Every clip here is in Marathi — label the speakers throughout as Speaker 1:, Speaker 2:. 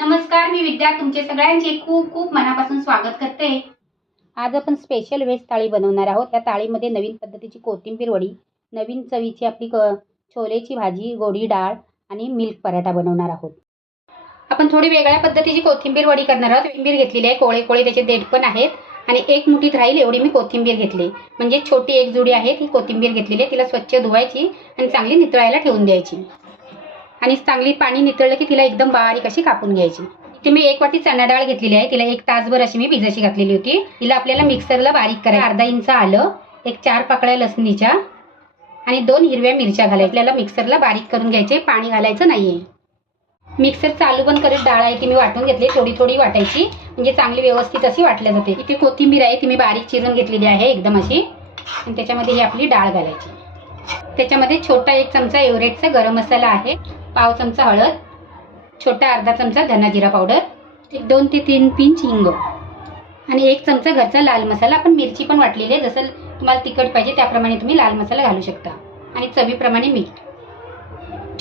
Speaker 1: नमस्कार मी विद्या. तुमचे सगळ्यांचे खूप खूप मनापासून स्वागत करते. आज आपण स्पेशल व्हेज थाळी बनवणार आहोत. या थाळीमध्ये नवीन पद्धतीची कोथिंबीर वडी नवीन चवीची आपली क छोलेची भाजी गोडी डाळ आणि मिल्क पराठा बनवणार आहोत. आपण थोडी वेगळ्या पद्धतीची कोथिंबीर वडी करणार आहोत. कोथिंबीर घेतलेली आहे कोळे कोळे त्याचे देठ पण आहेत आणि एक मुठीत राहील एवढी मी कोथिंबीर घेतली. म्हणजे छोटी एक जुडी आहे ती कोथिंबीर घेतलेली आहे. तिला स्वच्छ धुवायची आणि चांगली नितळायला ठेवून द्यायची. आणि चांगली पाणी नितळलं की तिला एकदम बारीक अशी कापून घ्यायची. इथे मी एक वाटी चणा डाळ घेतलेली आहे. तिला एक तासभर अशी मी भिजाशी घातलेली होती. तिला आपल्याला मिक्सरला बारीक करायला अर्धा इंच आलं. एक चार पाकळ्या लसणीच्या आणि दोन हिरव्या मिरच्या घालायच्या. आपल्याला मिक्सरला बारीक करून घ्यायचे. पाणी घालायचं नाहीये. मिक्सर चालू पण करत डाळ आहे ती मी वाटून घेतली. थोडी थोडी वाटायची. म्हणजे चांगली व्यवस्थित अशी वाटल्या जाते. इथे कोथिंबीर आहे ती मी बारीक चिरून घेतलेली आहे एकदम अशी. आणि त्याच्यामध्ये ही आपली डाळ घालायची. त्याच्यामध्ये छोटा एक चमचा एव्हरेटचा गरम मसाला आहे. पाव चमचा हळद छोटा अर्धा चमचा धना जिरा पावडर एक दोन ते तीन पिंच हिंग. आणि एक चमचा घरचा लाल मसाला आपण मिरची पण वाटलेली आहे जसं तुम्हाला तिखट पाहिजे त्याप्रमाणे तुम्ही लाल मसाला घालू शकता. आणि चवीप्रमाणे मीठ.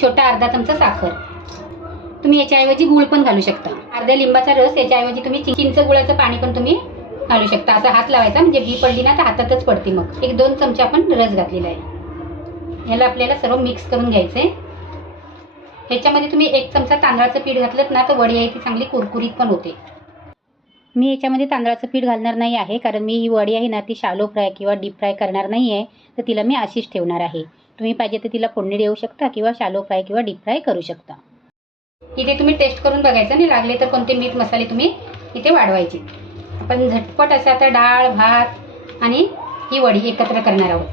Speaker 1: छोटा अर्धा चमचा साखर. तुम्ही याच्याऐवजी गुळ पण घालू शकता. अर्ध्या लिंबाचा रस याच्याऐवजी तुम्ही चिंच गुळाचं पाणी पण तुम्ही घालू शकता. असा हात लावायचा म्हणजे बी पडली ना तर हातातच पडते मग. एक दोन चमचे आपण रस घातलेला आहे. याला आपल्याला सर्व मिक्स करून घ्यायचं आहे ह्याच्यामध्ये तुम्ही एक चमचा तांदळाचं पीठ घातलं ना तर वडी आहे ती चांगली कुरकुरीत पण होते. मी याच्यामध्ये तांदळाचं पीठ घालणार नाही आहे कारण मी ही वडी आहे ना ती शालो फ्राय किंवा डीप फ्राय करणार नाही आहे तर तिला मी अशीच ठेवणार आहे. तुम्ही पाहिजे तर तिला फोडणी देऊ शकता किंवा शालो फ्राय किंवा डीप फ्राय करू शकता. इथे तुम्ही टेस्ट करून बघायचं आणि लागले तर कोणते मीठ मसाले तुम्ही इथे वाढवायचे. आपण झटपट असं आता डाळ भात आणि ही वडी एकत्र करणार आहोत.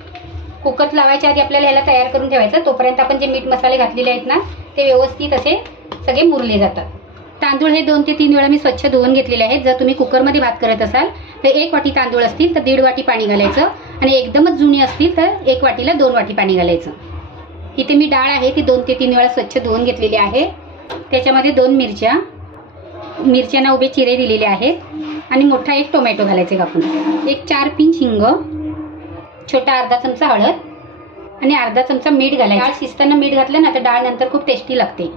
Speaker 1: कुकर लावायच्या आधी आपल्याला ह्याला तयार करून ठेवायचं तोपर्यंत आपण जे मीठ मसाले घातलेले आहेत ना ते व्यवस्थित असे सगळे मुरले जातात. तांदूळ हे दोन ते तीन वेळा मी स्वच्छ धुवून घेतलेले आहेत. जर तुम्ही कुकरमध्ये भात करत असाल तर एक वाटी तांदूळ असतील तर दीड वाटी पाणी घालायचं. आणि एकदमच जुनी असतील तर एक वाटीला दोन वाटी पाणी घालायचं. इथे मी डाळ आहे ती दोन ते तीन वेळा स्वच्छ धुवून घेतलेली आहे. त्याच्यामध्ये दोन मिरच्या मिरच्यांना उभे चिरे दिलेले आहेत. आणि मोठा एक टोमॅटो घालायचा कापून. एक चार पिंच हिंग छोटा अर्धा चमचा हळद आणि अर्धा चमचा मीठ घालायचं. डाळ शिजताना मीठ घातलं ना तर डाळ नंतर खूप टेस्टी लागते.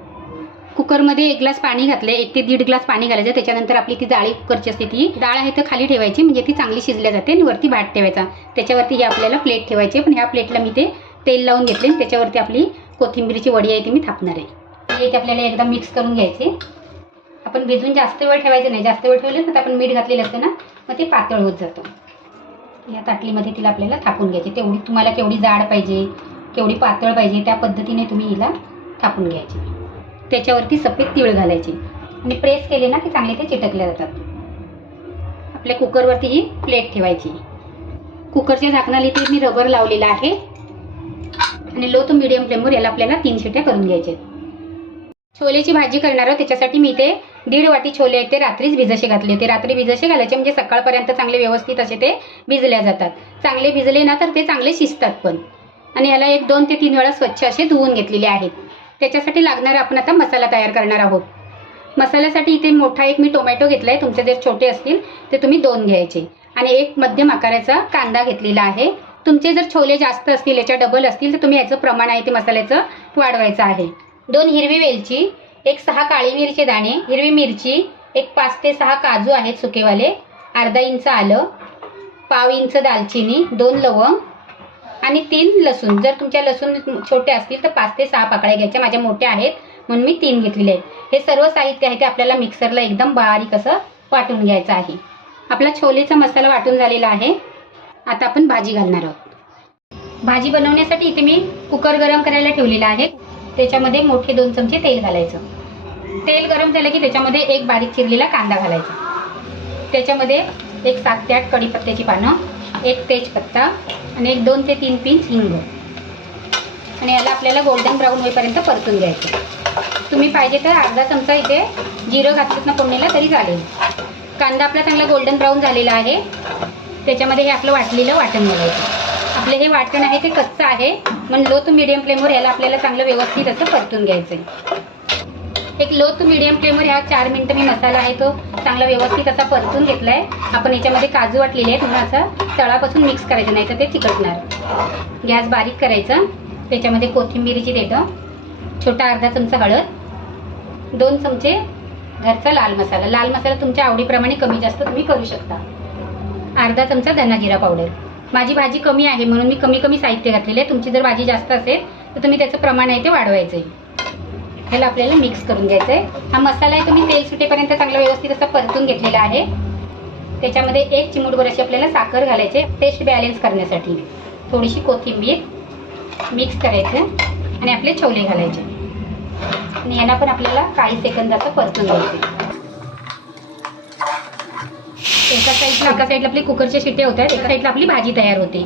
Speaker 1: कुकरमध्ये एक ग्लास पाणी घातले एक ते दीड ग्लास पाणी घालायचं. त्याच्यानंतर आपली ती जाळी कुकरची असते ती. डाळ आहे तर खाली ठेवायची म्हणजे ती चांगली शिजल्या जाते आणि वरती भात ठेवायचा. त्याच्यावरती हे आपल्याला प्लेट ठेवायची पण ह्या प्लेटला मी ते तेल लावून घेतले आणि त्याच्यावरती आपली कोथिंबीरची वडी आहे ती मी थापणार आहे. ते आपल्याला एकदा मिक्स करून घ्यायचे. आपण भिजून जास्त वेळ ठेवायचं नाही. जास्त वेळ ठेवले तर आपण मीठ घातलेलं असतं ना मग ते पातळ होत जातं. या ताटलीमध्ये तिला आपल्याला थापून घ्यायची. तेवढी तुम्हाला केवढी जाड पाहिजे केवढी पातळ पाहिजे त्या पद्धतीने तुम्ही हिला थापून घ्यायची. त्याच्यावरती सफेद तीळ घालायची. आणि प्रेस केले ना की चांगले ते चिटकले जातात. आपल्या कुकरवरती ही प्लेट ठेवायची. कुकरच्या झाकणाला इथे मी रबर लावलेला आहे. आणि लो टू मिडियम फ्लेमवर याला आपल्याला तीन शिट्या करून घ्यायचे छोलेची भाजी करणार आहोत त्याच्यासाठी मी ते दीड वाटी छोले आहेत ते रात्रीच भिजसे घातले ते रात्री भिजसे घालायचे म्हणजे सकाळपर्यंत चांगले व्यवस्थित असे ते भिजल्या जातात. चांगले भिजले ना तर ते चांगले शिजतात पण. आणि याला एक दोन ते तीन वेळा स्वच्छ असे धुवून घेतलेले आहेत. त्याच्यासाठी लागणारा आपण आता मसाला तयार करणार आहोत. मसाल्यासाठी इथे मोठा एक मी टोमॅटो घेतला आहे तुमचे जर छोटे असतील ते तुम्ही दोन घ्यायचे. आणि एक मध्यम आकाराचा कांदा घेतलेला आहे. तुमचे जर छोले जास्त असतील याच्या डबल असतील तर तुम्ही याचं प्रमाण आहे ते मसाल्याचं वाढवायचं आहे. दोन हिरवी वेलची एक सहा काळी मिरचे दाणे हिरवी मिरची एक पाच ते सहा काजू आहेत सुकेवाले. अर्धा इंच आलं पाव इंच दालचिनी दोन लवंग आणि तीन लसूण. जर तुमच्या लसूण छोटे असतील तर पाच ते सहा पाकळ्या घ्यायच्या. माझ्या मोठ्या आहेत म्हणून मी तीन घेतलेले आहेत. हे सर्व साहित्य आहे ते आपल्याला मिक्सरला एकदम बारीक असं वाटून घ्यायचं आहे. आपला छोलेचा मसाला वाटून झालेला आहे. आता आपण भाजी घालणार आहोत. भाजी बनवण्यासाठी इथे मी कुकर गरम करायला ठेवलेला आहे. त्याच्यामध्ये मोठे दोन चमचे तेल घालायचं. तेल गरम झालं की त्याच्यामध्ये एक बारीक चिरलेला कांदा घालायचा. त्याच्यामध्ये एक सात ते आठ कढीपत्त्याची पानं एक तेजपत्ता आणि एक दोन ते तीन पिंच हिंग. आणि याला आपल्याला गोल्डन ब्राऊन होईपर्यंत परतून घ्यायचं. तुम्ही पाहिजे तर अर्धा चमचा इथे जिरं घातलं ना फोडणीला तरी चालेल. कांदा आपला चांगला गोल्डन ब्राऊन झालेला आहे. त्याच्यामध्ये हे आपलं वाटलेलं वाटण घालायचं. आपलं हे वाटण आहे ते कच्चं आहे. मग लो टू मिडियम फ्लेमवर याला आपल्याला चांगलं व्यवस्थित असं परतून घ्यायचं आहे एक लो टू मिडियम फ्लेमवर ह्या चार मिनटं मी मसाला आहे तो चांगला व्यवस्थित असा परतून घेतला आहे आपण याच्यामध्ये काजू वाटलेले आहेत म्हणून असं तळापासून मिक्स करायचं नाही तर ते चिकटणार. गॅस बारीक करायचा. त्याच्यामध्ये कोथिंबिरीची देतं छोटा अर्धा चमचा हळद दोन चमचे घरचा लाल मसाला. लाल मसाला तुमच्या आवडीप्रमाणे कमी जास्त तुम्ही करू शकता. अर्धा चमचा धना जिरा पावडर. माझी भाजी कमी आहे म्हणून मी कमी कमी साहित्य घातलेले आहे. तुमची जर भाजी जास्त असेल तर तुम्ही त्याचं प्रमाण आहे ते वाढवायचं आहे ह्याला आपल्याला मिक्स करून घ्यायचं आहे हा मसाला आहे तुम्ही तेल सुटेपर्यंत चांगला व्यवस्थित असा परतून घेतलेला आहे. त्याच्यामध्ये एक चिमूटभर अशी आपल्याला साखर घालायचे टेस्ट बॅलेन्स करण्यासाठी. थोडीशी कोथिंबीर मिक्स करायचं आणि आपले छोले घालायचे. आणि यांना पण आपल्याला काही सेकंदाचं परतून घ्यायचे एका साईडला एका साईडला आपली कुकरच्या शिट्या होतात एका साईडला आपली भाजी तयार होते.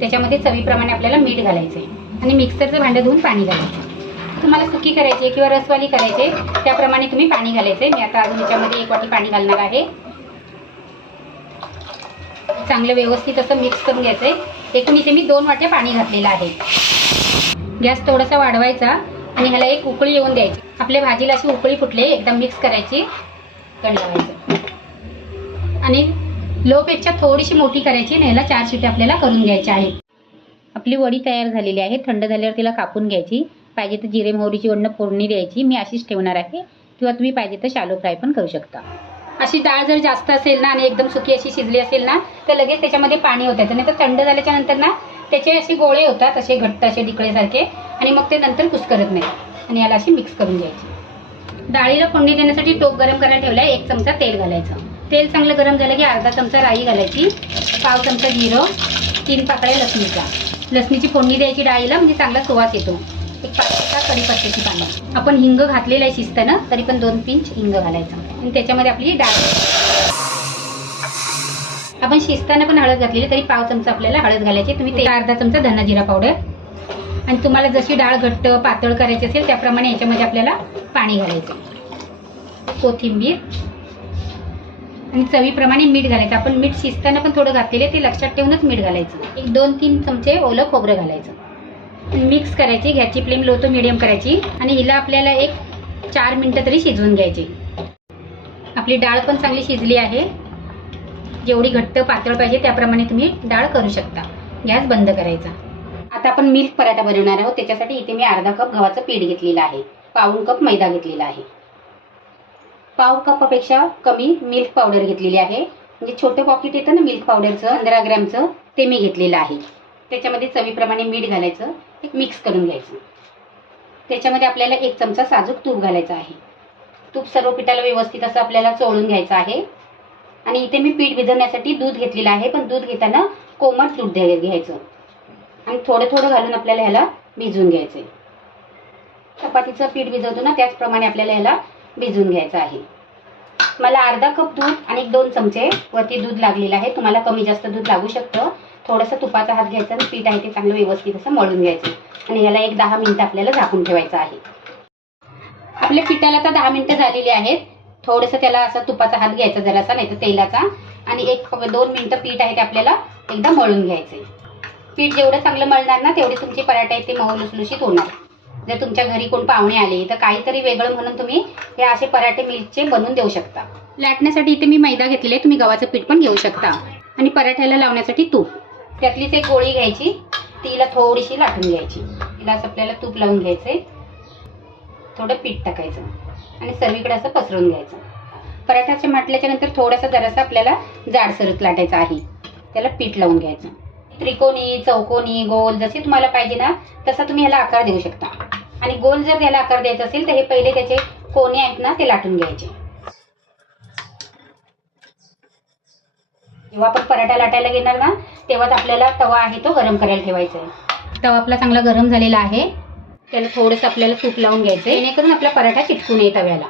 Speaker 1: त्याच्यामध्ये चवीप्रमाणे आपल्याला मीठ घालायचे आणि मिक्सरचं भांडं धुवून पाणी घालायचं. तुम्हाला सुकी करायची किंवा रसवाली करायचे त्याप्रमाणे तुम्ही पाणी घालायचे मी आता अजून याच्यामध्ये एक वाटी पाणी घालणार आहे. चांगलं व्यवस्थित असं मिक्स करून घ्यायचंय. एकूण इथे मी दोन वाट्या पाणी घातलेलं आहे. गॅस थोडासा वाढवायचा आणि ह्याला एक उकळी येऊन द्यायची. आपल्या भाजीला अशी उकळी फुटली एकदम मिक्स करायची. कण लावायचं. आणि लोपेक्षा थोडीशी मोठी करायची आणि ह्याला चार शिट्या आपल्याला करून घ्यायच्या आहेत. आपली वडी तयार झालेली आहे. थंड झाल्यावर तिला कापून घ्यायची. पाहिजे तर जिरे मोहरीची वडणं फोडणी द्यायची. मी अशीच ठेवणार आहे. किंवा तुम्ही पाहिजे तर शालो फ्राय पण करू शकता. अशी डाळ जर जास्त असेल ना आणि एकदम सुकी अशी शिजली असेल ना तर लगेच त्याच्यामध्ये पाणी होतं नाही तर थंड झाल्याच्यानंतर ना त्याचे असे गोळे होतात असे घट्ट असे डिकळेसारखे आणि मग ते नंतर कुसकरत नाही. आणि याला अशी मिक्स करून घ्यायची. डाळीला फोडणी देण्यासाठी टोप गरम करायला ठेवला एक चमचा तेल घालायचं. तेल चांगलं गरम झालं की अर्धा चमचा राई घालायची पाव चमचा जिरं तीन पाकळ्या लसणीचा लसणीची फोडणी द्यायची डाळीला म्हणजे चांगला सुवास येतो. एक पाच सहा कढीपत्त्याची पानं. आपण हिंग घातलेलं आहे शिजताना तरी पण दोन पिंच हिंग घालायचं. आणि त्याच्यामध्ये आपली डाळ. आपण शिजताना पण हळद घातलेली तरी पाव चमचा आपल्याला हळद घालायची. तुम्ही ते अर्धा चमचा धना जिरा पावडर. आणि तुम्हाला जशी डाळ घट्ट पातळ करायची असेल त्याप्रमाणे याच्यामध्ये आपल्याला पाणी घालायचं. कोथिंबीर आणि चवीप्रमाणे मीठ घालायचं. आपण मीठ शिजताना पण थोडं घातलेलं ते लक्षात ठेवूनच मीठ घालायचं. एक दोन तीन चमचे ओलं खोबरं घालायचं. मिक्स करायची गॅसची फ्लेम लो तो मिडियम करायची आणि हिला आपल्याला एक चार मिनटं तरी शिजवून घ्यायची. आपली डाळ पण चांगली शिजली आहे. जेवढी घट्ट पातळ पाहिजे त्याप्रमाणे तुम्ही डाळ करू शकता. गॅस बंद करायचा. आता आपण मिल्क पराठा बनवणार आहोत. त्याच्यासाठी इथे मी अर्धा कप गव्हाचं पीठ घेतलेलं आहे. पाऊण कप मैदा घेतलेला आहे. पाव कपापेक्षा कमी मिल्क पावडर घेतलेली आहे. म्हणजे छोटं पॉकेट येतं ना मिल्क पावडरचं पंधरा ग्रॅमचं ते मी घेतलेलं आहे. त्याच्यामध्ये चवीप्रमाणे मीठ घालायचं एक मिक्स करून घ्यायचं. त्याच्यामध्ये आपल्याला एक चमचा साजूक तूप घालायचं आहे. तूप सर्व पिठाला व्यवस्थित असं आपल्याला चोळून घ्यायचं आहे. आणि इथे मी पीठ भिजवण्यासाठी दूध घेतलेलं आहे पण दूध घेताना कोमट दूध द्या- घ्यायचं. आणि थोडं थोडं घालून आपल्याला ह्याला भिजवून घ्यायचं चपातीचं पीठ भिजवतो ना त्याचप्रमाणे आपल्याला ह्याला भिजवून घ्यायचं आहे. मला अर्धा कप दूध आणि दोन चमचे वरती दूध लागलेलं आहे. तुम्हाला कमी जास्त दूध लागू शकतं. थोडंसं तुपाचा हात घ्यायचा आणि पीठ आहे ते चांगलं व्यवस्थित असं मळून घ्यायचं. आणि याला एक दहा मिनिटं आपल्याला झाकून ठेवायचं आहे. आपल्या पिठाला तर दहा मिनिटं झालेली आहेत. थोडंसं त्याला असा तुपाचा हात घ्यायचा जरासा नाही तर तेलाचा. आणि एक दोन मिनिटं पीठ आहे ते आपल्याला एकदा मळून घ्यायचे पीठ जेवढं चांगलं मळणार ना तेवढे तुमचे पराठे आहेत ते मऊ लुसलुशीत होणार. जर तुमच्या घरी कोण पाहुणे आले तर काहीतरी वेगळं म्हणून तुम्ही हे असे पराठे मिल्कचे बनवून देऊ शकता. लाटण्यासाठी इथे मी मैदा घेतलेले तुम्ही गव्हाचं पीठ पण घेऊ शकता. आणि पराठ्याला लावण्यासाठी तूप. त्यातलीच एक गोळी घ्यायची तिला थोडीशी लाटून घ्यायची. तिला असं आपल्याला तूप लावून घ्यायचंय. थोडं पीठ टाकायचं. आणि सर्वीकडे असं पसरवून घ्यायचं. पराठाच्या म्हटल्याच्या नंतर थोडासा जरासा आपल्याला जाडसरच लाटायचा आहे. त्याला पीठ लावून घ्यायचं. त्रिकोणी चौकोनी गोल जसे तुम्हाला पाहिजे ना तसा तुम्ही ह्याला आकार देऊ शकता. आणि गोल जर त्याला आकार द्यायचा असेल तर हे पहिले त्याचे कोणे आहेत ना ते लाटून घ्यायचे. जेव्हा आपण पराठा लाटायला घेणार ना तेव्हाच आपल्याला तवा आहे तो गरम करायला ठेवायचा आहे. तवा आपला चांगला गरम झालेला आहे. त्याला थोडंसं आपल्याला तूप लावून घ्यायचं आहे जेणेकरून आपला पराठा चिटकू नये तव्याला.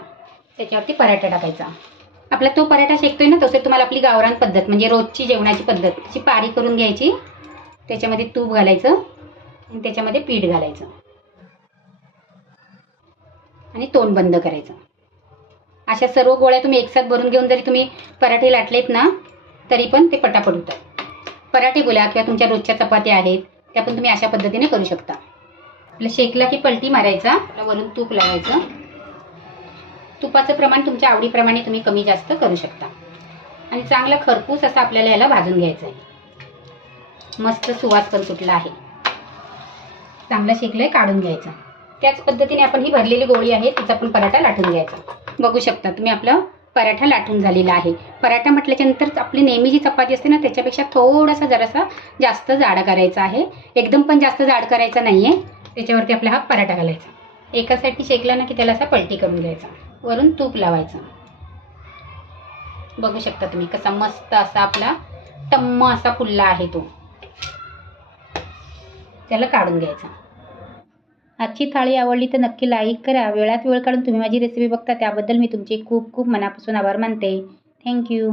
Speaker 1: त्याच्यावरती पराठा टाकायचा. आपला तो पराठा शेकतोय ना तसं तुम्हाला आपली गावरान पद्धत म्हणजे रोजची जेवणाची पद्धत पारी करून घ्यायची. त्याच्यामध्ये तूप घालायचं. आणि त्याच्यामध्ये पीठ घालायचं. आणि तोंड बंद करायचं. अशा सर्व गोळ्या तुम्ही एकसाथ भरून घेऊन जरी तुम्ही पराठे लाटलेत ना तरी पण ते पटापट होतात. पराठे बोला किंवा तुमच्या रोजच्या चपात्या आहेत त्या पण तुम्ही अशा पद्धतीने करू शकता. आपलं शेकला की पलटी मारायचा वरून तूप लावायचं. तुपाचं प्रमाण तुमच्या आवडीप्रमाणे तुम्ही कमी जास्त करू शकता. आणि चांगला खरपूस असा आपल्याला याला भाजून घ्यायचं आहे. मस्त सुवास पण सुटला आहे. चांगलं शेकलंय काढून घ्यायचं. त्याच पद्धतीने आपण ही भरलेली गोळी आहे तिचा पण पराठा लाटून घ्यायचा. बघू शकता तुम्ही आपलं पराठा लाटून झालेला आहे. पराठा म्हटल्याच्यानंतर आपली नेहमी जी चपाती असते ना त्याच्यापेक्षा थोडासा जरासा जास्त जाड करायचा आहे. एकदम पण जास्त जाड करायचा नाही आहे त्याच्यावरती आपला हा पराठा घालायचा. एका साईडनी शेकला ना की त्याला असा पलटी करून घ्यायचा. वरून तूप लावायचं. बघू शकता तुम्ही कसा मस्त असा आपला टम्म असा फुलला आहे तो. त्याला काढून घ्यायचा. आजची थाळी आवडली तर नक्की लाईक करा. वेळात वेळ काढून तुम्ही माझी रेसिपी बघता त्याबद्दल मी तुमचे खूप खूप मनापासून आभार मानते. थँक्यू